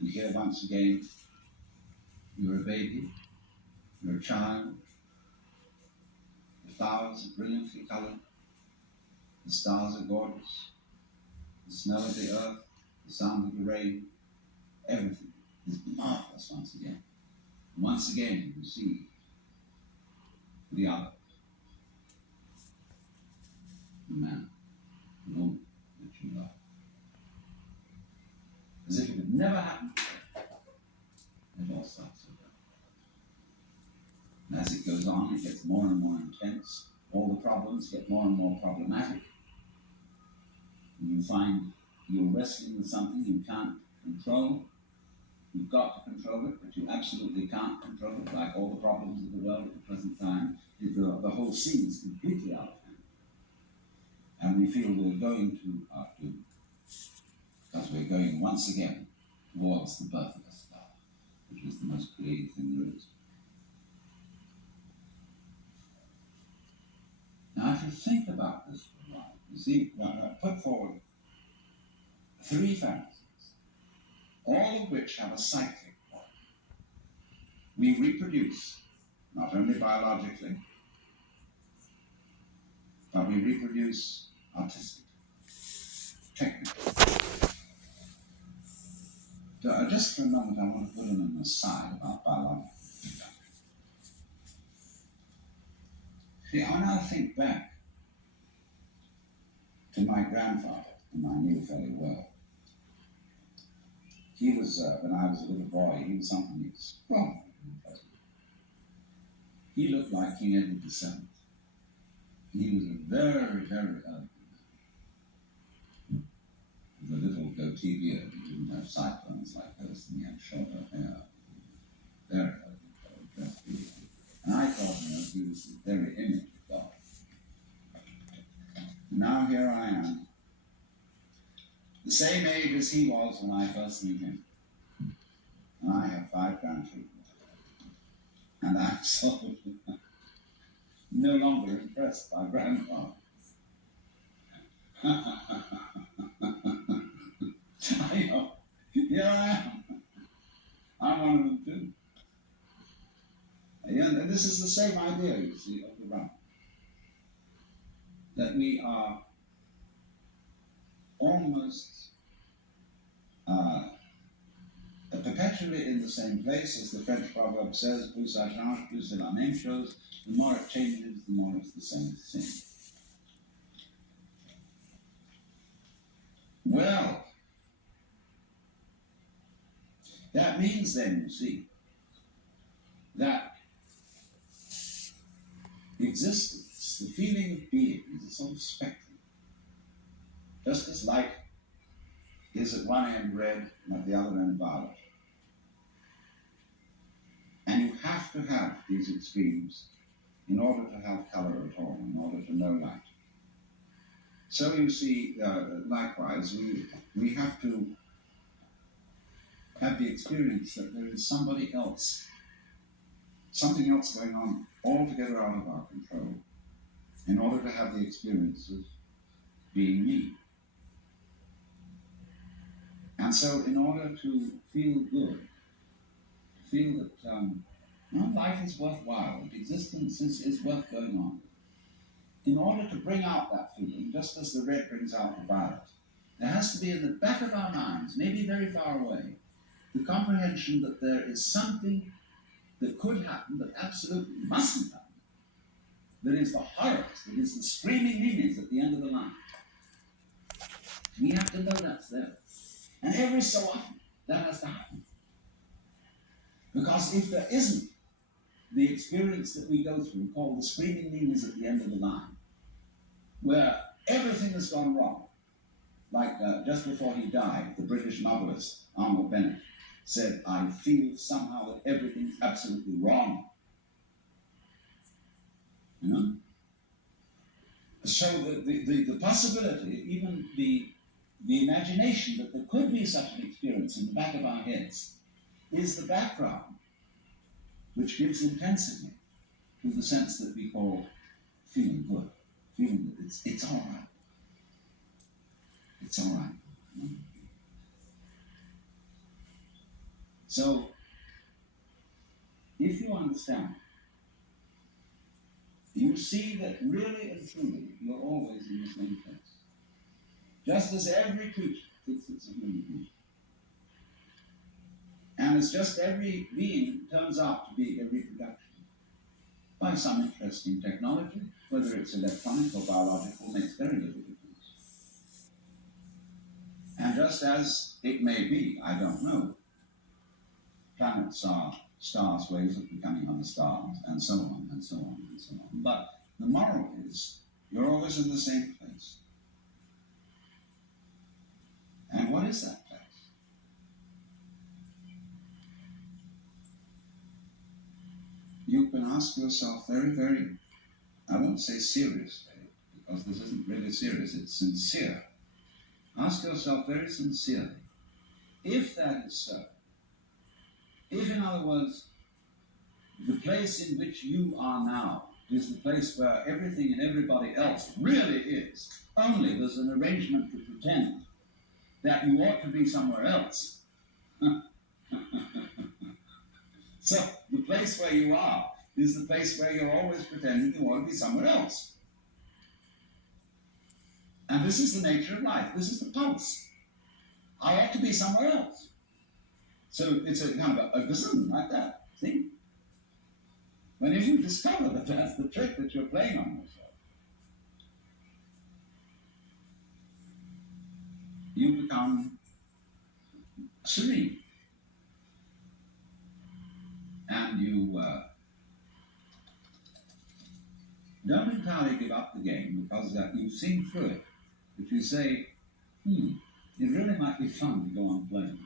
And here once again, you're a baby, you're a child, the flowers are brilliantly coloured, the stars are gorgeous, the smell of the earth, the sound of the rain, everything is marvellous once again. And once again you see the other, the man, the woman that you love. As if it had never happened before, it all starts over. And as it goes on, it gets more and more intense. All the problems get more and more problematic. And you find you're wrestling with something you can't control. You've got to control it, but you absolutely can't control it, like all the problems of the world at the present time. The whole scene is completely out of hand. And we feel we're going to our doom, because we're going once again towards the birth of a star, which is the most creative thing there is. Now, if you think about this for a while, you see, I put forward 3 fantasies, all of which have a cyclic one. We reproduce, not only biologically, but we reproduce artistically, technically. So, just for a moment, I want to put in an aside about biological reproduction. See, I now think back to my grandfather, whom I knew fairly well. He was, when I was a little boy, he was something extraordinary. He looked like King Edward VII. He was a very, very ugly man, with a little goatee beard. He didn't have sideburns like this, and he had shorter hair. Very ugly, dressed beautifully. And I thought, he was the very image of God. Now here I am, the same age as he was when I first knew him. And I have 5 grandchildren. And I'm sort of no longer impressed by grandfather. I know, here I am. I'm one of them too. And this is the same idea, you see, of the realm. That we are almost perpetually in the same place, as the French proverb says, plus ça change, plus c'est la même chose. The more it changes, the more it's the same thing. Well, that means then, you see, that existence, the feeling of being, is a sort of spectrum. Just as light is at one end red and at the other end violet. And you have to have these extremes in order to have color at all, in order to know light. So you see, likewise, we have to have the experience that there is somebody else, something else going on altogether out of our control, in order to have the experience of being me. And so in order to feel good, feel that life is worthwhile, that existence is worth going on, in order to bring out that feeling, just as the red brings out the violet, there has to be in the back of our minds, maybe very far away, the comprehension that there is something that could happen that absolutely mustn't happen, that is the horrors, that is the screaming meanings at the end of the line. We have to know that's there. And every so often, that has to happen. Because if there isn't the experience that we go through, called the screaming meanings at the end of the line, where everything has gone wrong, like just before he died, the British novelist Arnold Bennett said, "I feel somehow that everything's absolutely wrong." You know? So the possibility, even the imagination that there could be such an experience in the back of our heads, is the background which gives intensity to the sense that we call feeling good, feeling that it's all right. It's all right. So, if you understand, you see that really and truly you're always in the same place. Just as every creature thinks it's a human being. And as just every being turns out to be a reproduction by some interesting technology, whether it's electronic or biological, makes very little difference. And just as it may be, I don't know, planets are stars, ways of becoming other stars, and so on, and so on, and so on. But the moral is, you're always in the same place. And what is that place? You can ask yourself very, very, I won't say seriously, because this isn't really serious, it's sincere. Ask yourself very sincerely, if that is so, if, in other words, the place in which you are now is the place where everything and everybody else really is, only there's an arrangement to pretend that you ought to be somewhere else. So the place where you are is the place where you're always pretending you ought to be somewhere else. And this is the nature of life. This is the pulse. I ought to be somewhere else. So it's a kind of a gazum like that. See? When if you discover that that's the trick that you're playing on yourself, you become serene. And you don't entirely give up the game because you've seen through it. If you say, it really might be fun to go on playing.